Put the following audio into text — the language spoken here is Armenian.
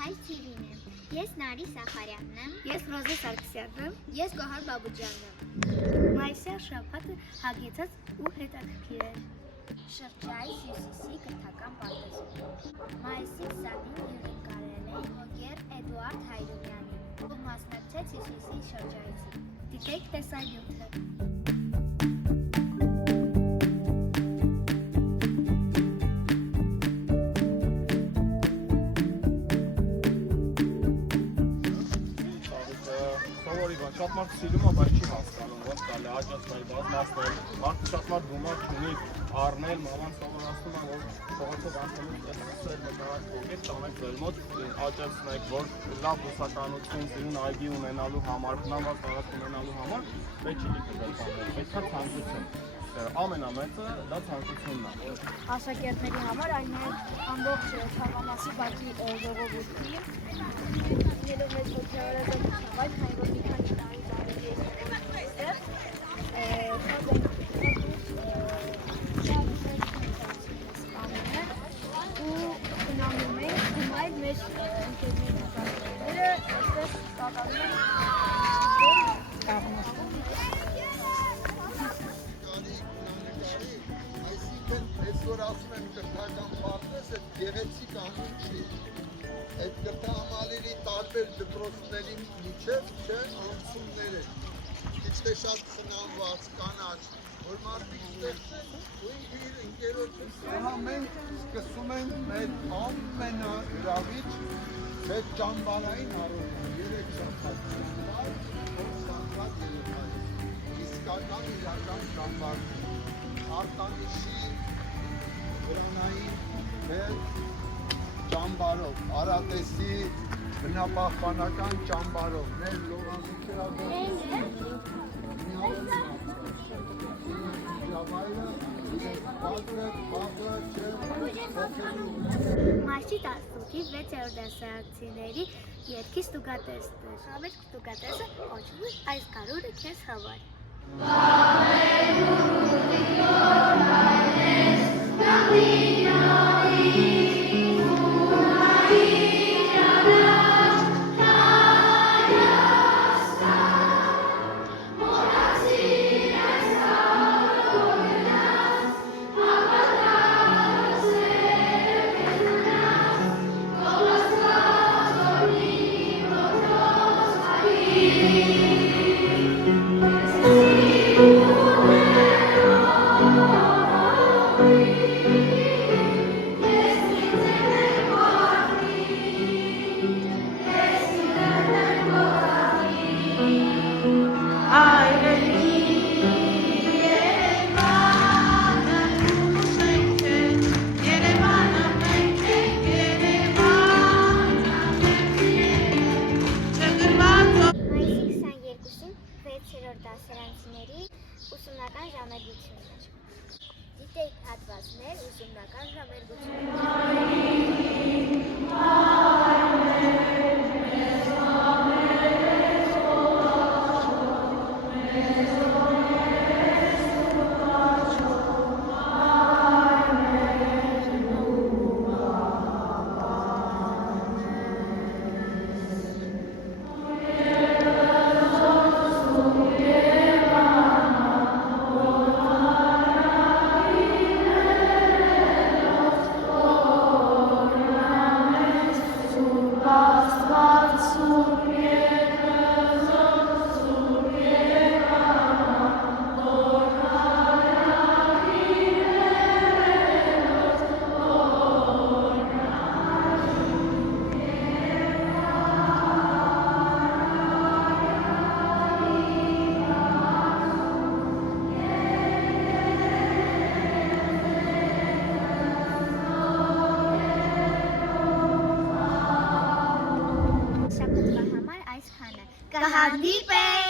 Հայ Սիրին եմ։ Ես Նարի Սախարյանն եմ։ Ես Ռոզե Սարգսյանն եմ։ Ես Գոհար Բաբուջյանն եմ։ Մայիսյա շաբաթը հագեցած ու հետաքրքիր էր։ Շրջայց Հյուսիսի կրթական պարտեզում։ Մայիսի 29-ին հյուրին կարել է հոգեր Էդուարդ Հայրումյանին, ով մասնակցեց Հյուսիսի շրջայցին։ Դիտեք տեսանյութը։ Շատ մարդ սիրում է, բայց չի հասկանում, ոնց տալ է աջակցել, բազմացնել, մարդը շատ մարդ գումար չունի առնել, մաման սովորացնում է, որ փողոցով անցնելուց տեսել նկարած փոքր տանեք ձեր մոտ, աջակցնեք, որ լավ բուսականություն, սիրուն այգի ունենալու համար, բնավոր տարածք ունենալու համար, պետք չի դիտել բաներ, պետք է ցանկություն։ Ամենամեծը դա ցանկությունն է։ Աշակերտների համար այն է ամբողջ Թավամասի բակի ժողովրդի ելով մեծ ոգևորվածություն, բայց այն որ մի քանի տարի ավելի է այստեղ ու խնամում ենք գումար մեր ընկերների նկատները այստեղ կատարում են Այսօր ասում եմ կրթական պարտեզ, այդ գեղեցիկ անուն չի, այդ կրթահամալիրի տարբեր դպրոցների միջև չեն անցումներ են, քիչ թե շատ խնամված, կանաչ, որ մարդիկ ստեղծեն ու իր ընկերոջը սահա մենք սկսում ենք մեր ամենահրավիչ այդ ճամբարային առօրյան, 3 ծախած ճամբար, որ ծախած երեխայի, իսկական իրական ճամբար, Արտանիշի վրանային մեր ճամբարով, Արատեսի բնապահպանական ճամբարով, մեր Մայիսի 18-ի 6-րդ դասարանցիների երգի ստուգատեստ էր։ Հավերք ստուգատեսը կոչվում է «Այս կարուրը քեզ համար»։ Դասարանցիների ուսումնական ժամերգություններ։ Դիտեք հատվածներ ուսումնական ժամերգություն։ Կհանդիպենք։